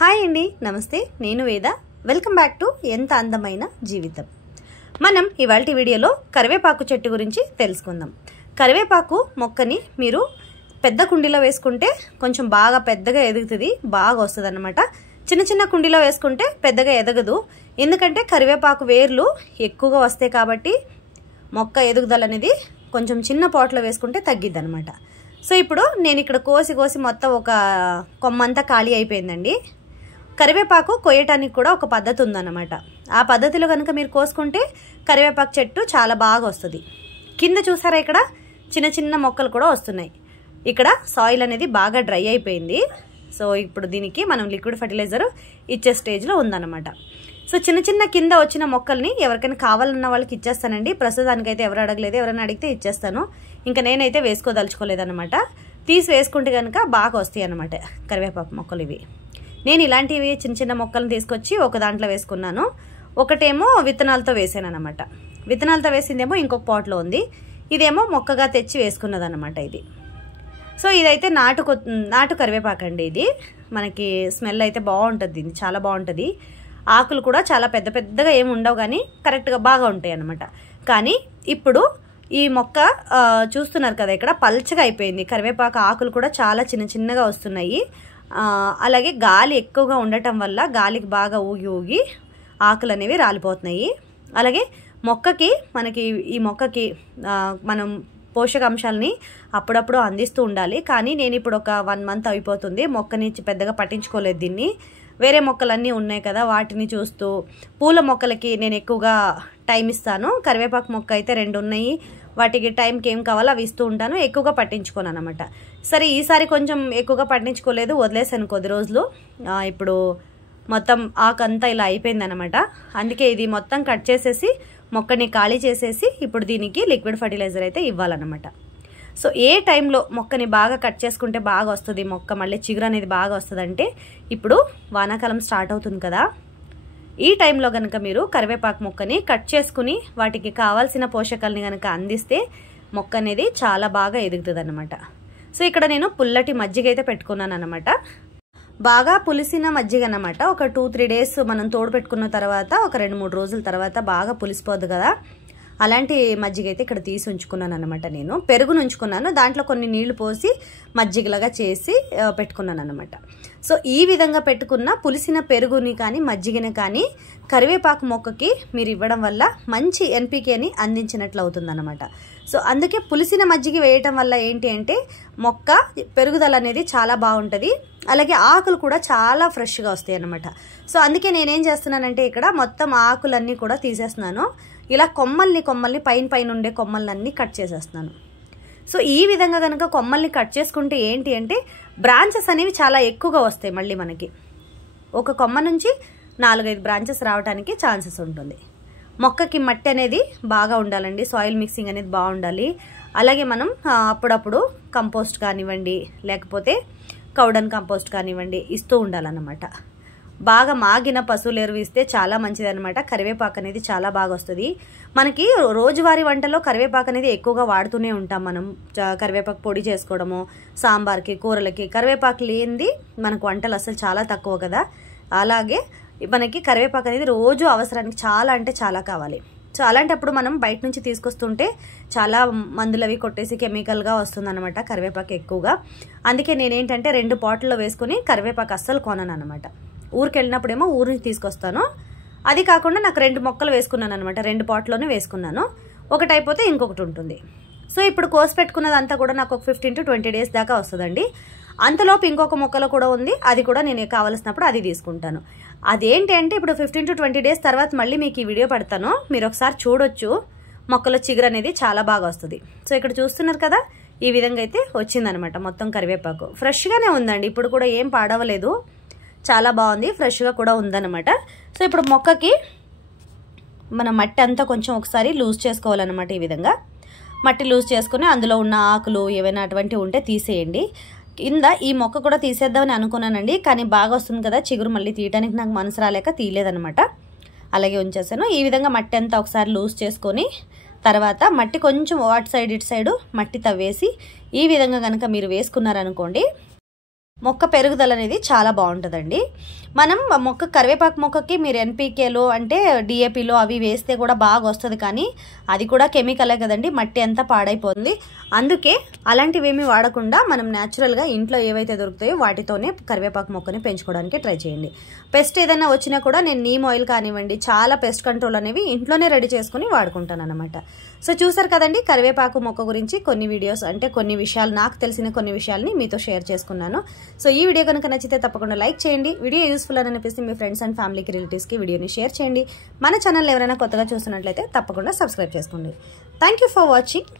Hi అండి, నమస్తే. నేను వేద. వెల్కమ్ బ్యాక్ టు ఎంత అందమైన జీవితం. మనం ఇవాల్టి వీడియోలో కరివేపాకు చెట్టు గురించి తెలుసుకుందాం. కరివేపాకు మొక్కని మీరు పెద్ద కుండీలో వేసుకుంటే కొంచెం బాగా పెద్దగా ఎదుగుతుంది, బాగా వస్తుంది అన్నమాట. చిన్న చిన్న కుండీలో వేసుకుంటే పెద్దగా ఎదగదు, ఎందుకంటే కరివేపాకు వేర్లు ఎక్కువగా వస్తాయి కాబట్టి మొక్క ఎదుగుదల అనేది కొంచెం చిన్న పాట్లో వేసుకుంటే తగ్గిద్ది అనమాట. సో ఇప్పుడు నేను ఇక్కడ కోసి మొత్తం ఒక కొమ్మంతా ఖాళీ అయిపోయిందండి. కరివేపాకు కొయ్యటానికి కూడా ఒక పద్ధతి ఉందన్నమాట. ఆ పద్ధతిలో కనుక మీరు కోసుకుంటే కరివేపాకు చెట్టు చాలా బాగా వస్తుంది. కింద చూసారా, ఇక్కడ చిన్న చిన్న మొక్కలు కూడా వస్తున్నాయి. ఇక్కడ సాయిల్ అనేది బాగా డ్రై అయిపోయింది. సో ఇప్పుడు దీనికి మనం లిక్విడ్ ఫర్టిలైజర్ ఇచ్చే స్టేజ్లో ఉందన్నమాట. సో చిన్న చిన్న కింద వచ్చిన మొక్కల్ని ఎవరికైనా కావాలన్న వాళ్ళకి ఇచ్చేస్తానండి. ప్రస్తుతానికైతే ఎవరు అడగలేదు, ఎవరైనా అడిగితే ఇచ్చేస్తాను. ఇంకా నేనైతే వేసుకోదలుచుకోలేదన్నమాట. తీసి వేసుకుంటే కనుక బాగా వస్తాయి అన్నమాట కరివేపాకు మొక్కలు ఇవి. నేను ఇలాంటివి చిన్న చిన్న మొక్కలను తీసుకొచ్చి ఒక దాంట్లో వేసుకున్నాను. ఒకటేమో విత్తనాలతో వేసాను అనమాట. విత్తనాలతో వేసిందేమో ఇంకొక పాట్లో ఉంది, ఇదేమో మొక్కగా తెచ్చి వేసుకున్నదన్నమాట ఇది. సో ఇదైతే నాటు కరివేపాకు అండి. ఇది మనకి స్మెల్ అయితే బాగుంటుంది, ఇది చాలా బాగుంటుంది. ఆకులు కూడా చాలా పెద్ద పెద్దగా ఏమి ఉండవు, కానీ కరెక్ట్గా బాగా ఉంటాయి అన్నమాట. కానీ ఇప్పుడు ఈ మొక్క చూస్తున్నారు కదా, ఇక్కడ పల్చగా అయిపోయింది. కరివేపాకు ఆకులు కూడా చాలా చిన్న చిన్నగా వస్తున్నాయి. అలాగే గాలి ఎక్కువగా ఉండటం వల్ల గాలికి బాగా ఊగి ఆకులు అనేవి రాలిపోతున్నాయి. అలాగే మనకి ఈ మొక్కకి మనం పోషకాంశాలని అప్పుడప్పుడు అందిస్తూ ఉండాలి. కానీ నేను ఇప్పుడు ఒక 1 మంత్ అయిపోతుంది మొక్కని పెద్దగా పట్టించుకోలేదు దీన్ని. వేరే మొక్కలన్నీ ఉన్నాయి కదా, వాటిని చూస్తూ పూల మొక్కలకి నేను ఎక్కువగా టైం ఇస్తాను. కరివేపాకు మొక్క అయితే 2 ఉన్నాయి, వాటికి టైంకి ఏం కావాలో అవి ఇస్తూ ఉంటాను. ఎక్కువగా పట్టించుకోను అనమాట. సరే ఈసారి కొంచెం ఎక్కువగా పట్టించుకోలేదు, వదిలేసాను కొద్ది రోజులు. ఇప్పుడు మొత్తం ఆకంతా ఇలా అయిపోయింది అనమాట. అందుకే ఇది మొత్తం కట్ చేసేసి మొక్కని ఖాళీ చేసేసి ఇప్పుడు దీనికి లిక్విడ్ ఫర్టిలైజర్ అయితే ఇవ్వాలన్నమాట. సో ఏ టైంలో మొక్కని బాగా కట్ చేసుకుంటే బాగా వస్తుంది, మొక్క మళ్ళీ చిగురు అనేది బాగా వస్తుంది అంటే ఇప్పుడు వానాకాలం స్టార్ట్ అవుతుంది కదా, ఈ టైంలో కనుక మీరు కరివేపాకు మొక్కని కట్ చేసుకుని వాటికి కావాల్సిన పోషకాలని కనుక అందిస్తే మొక్క అనేది చాలా బాగా ఎదుగుతుంది అనమాట. సో ఇక్కడ నేను పుల్లటి మజ్జిగ అయితే పెట్టుకున్నాను అనమాట. బాగా పులిసిన మజ్జిగ అనమాట. ఒక 2-3 డేస్ మనం తోడు పెట్టుకున్న తర్వాత ఒక 2-3 రోజుల తర్వాత బాగా పులిసిపోద్ది కదా, అలాంటి మజ్జిగ అయితే ఇక్కడ తీసి ఉంచుకున్నాను అనమాట. నేను పెరుగును ఉంచుకున్నాను, దాంట్లో కొన్ని నీళ్లు పోసి మజ్జిగలాగా చేసి పెట్టుకున్నాను అనమాట. సో ఈ విధంగా పెట్టుకున్న పులిసిన పెరుగుని కానీ మజ్జిగని కానీ కరివేపాకు మొక్కకి మీరు ఇవ్వడం వల్ల మంచి ఎన్పికేని అందించినట్లు అవుతుంది అనమాట. సో అందుకే పులిసిన మజ్జిగ వేయటం వల్ల ఏంటి అంటే మొక్క పెరుగుదల అనేది చాలా బాగుంటుంది. అలాగే ఆకులు కూడా చాలా ఫ్రెష్గా వస్తాయి అనమాట. సో అందుకే నేనేం చేస్తున్నానంటే ఇక్కడ మొత్తం ఆకులన్నీ కూడా తీసేస్తున్నాను. ఇలా కొమ్మల్ని పైన ఉండే కొమ్మలన్నీ కట్ చేసేస్తున్నాను. సో ఈ విధంగా కనుక కొమ్మల్ని కట్ చేసుకుంటే ఏంటి అంటే బ్రాంచెస్ అనేవి చాలా ఎక్కువగా వస్తాయి. మళ్ళీ మనకి ఒక కొమ్మ నుంచి 4-5 బ్రాంచెస్ రావడానికి ఛాన్సెస్ ఉంటుంది. మొక్కకి మట్టి అనేది బాగా ఉండాలండి, సాయిల్ మిక్సింగ్ అనేది బాగుండాలి. అలాగే మనం అప్పుడప్పుడు కంపోస్ట్ కానివ్వండి, లేకపోతే కౌడన్ కంపోస్ట్ కానివ్వండి ఇస్తూ ఉండాలన్నమాట. బాగా మాగిన పశువుల ఎరువు ఇస్తే చాలా మంచిది అనమాట. కరివేపాకు అనేది చాలా బాగా వస్తుంది. మనకి రోజువారీ వంటలో కరివేపాకు అనేది ఎక్కువగా వాడుతూనే ఉంటాం మనం. కరివేపాకు పొడి చేసుకోవడము, సాంబార్కి, కూరలకి కరివేపాకు లేనిది మనకు వంటలు అసలు చాలా తక్కువ కదా. అలాగే మనకి కరివేపాకు అనేది రోజు అవసరానికి చాలా అంటే చాలా కావాలి. సో అలాంటప్పుడు మనం బయట నుంచి తీసుకొస్తుంటే చాలా మందులు అవి కొట్టేసి కెమికల్గా వస్తుంది అనమాట కరివేపాకు ఎక్కువగా. అందుకే నేనేంటంటే 2 పాట్లలో వేసుకుని కరివేపాకు అస్సలు కొనను అనమాట. ఊరికి వెళ్ళినప్పుడేమో ఊరు నుంచి తీసుకొస్తాను. అది కాకుండా నాకు 2 మొక్కలు వేసుకున్నాను అనమాట. 2 పాట్లోనే వేసుకున్నాను, ఒకటి అయిపోతే ఇంకొకటి ఉంటుంది. సో ఇప్పుడు కోసి పెట్టుకున్నదంతా కూడా నాకు ఒక 15 to 20 డేస్ దాకా వస్తుందండి. అంతలోపు ఇంకొక మొక్కలో కూడా ఉంది, అది కూడా నేను కావాల్సినప్పుడు అది తీసుకుంటాను. అదేంటి అంటే ఇప్పుడు 15 to 20 డేస్ తర్వాత మళ్ళీ మీకు ఈ వీడియో పెడతాను, మీరు ఒకసారి చూడొచ్చు. మొక్కలో చిగురు అనేది చాలా బాగా వస్తుంది. సో ఇక్కడ చూస్తున్నారు కదా, ఈ విధంగా అయితే వచ్చిందనమాట మొత్తం కరివేపాకు. ఫ్రెష్గానే ఉందండి, ఇప్పుడు కూడా ఏం పాడవలేదు, చాలా బాగుంది, ఫ్రెష్గా కూడా ఉందన్నమాట. సో ఇప్పుడు మొక్కకి మన మట్టి అంతా కొంచెం ఒకసారి లూజ్ చేసుకోవాలన్నమాట. ఈ విధంగా మట్టి లూజ్ చేసుకుని అందులో ఉన్న ఆకులు ఏవైనా అటువంటివి ఉంటే తీసేయండి. కింద ఈ మొక్క కూడా తీసేద్దామని అనుకున్నానండి, కానీ బాగా వస్తుంది కదా చిగురు, మళ్ళీ తీయడానికి నాకు మనసు రాలేక తీయలేదనమాట. అలాగే ఉంచేసాను. ఈ విధంగా మట్టి అంతా ఒకసారి లూజ్ చేసుకొని తర్వాత మట్టి కొంచెం అటు సైడ్ ఇటు సైడు మట్టి తవ్వేసి ఈ విధంగా కనుక మీరు వేసుకున్నారనుకోండి మొక్క పెరుగుదల అనేది చాలా బాగుంటుందండి. మనం కరివేపాకు మొక్కకి మీరు ఎన్పీకేలో అంటే డిఏపిలో అవి వేస్తే కూడా బాగా వస్తుంది, కానీ అది కూడా కెమికలే కదండి, మట్టి అంతా పాడైపోతుంది. అందుకే అలాంటివి ఏమీ వాడకుండా మనం న్యాచురల్గా ఇంట్లో ఏవైతే దొరుకుతాయో వాటితోనే కరివేపాకు మొక్కని పెంచుకోవడానికి ట్రై చేయండి. పెస్ట్ ఏదైనా వచ్చినా కూడా నేను నీమ్ ఆయిల్ కానివ్వండి, చాలా పెస్ట్ కంట్రోల్ అనేవి ఇంట్లోనే రెడీ చేసుకుని వాడుకుంటాను అనమాట. సో చూసారు కదండి, కరివేపాకు మొక్క గురించి కొన్ని వీడియోస్ అంటే కొన్ని విషయాలు, నాకు తెలిసిన కొన్ని విషయాల్ని మీతో షేర్ చేసుకున్నాను. సో ఈ వీడియో కనుక నచ్చితే తప్పకుండా లైక్ చేయండి. వీడియో యూస్ఫుల్ అని అనిపిస్తే మీ ఫ్రెండ్స్ అండ్ ఫ్యామిలీకి, రిలేటివ్స్కి వీడియోని షేర్ చేయండి. మన ఛానల్ ఎవరైనా కొత్తగా చూస్తున్నట్లయితే తప్పకుండా సబ్స్క్రైబ్ చేసుకోండి. Thank you for watching.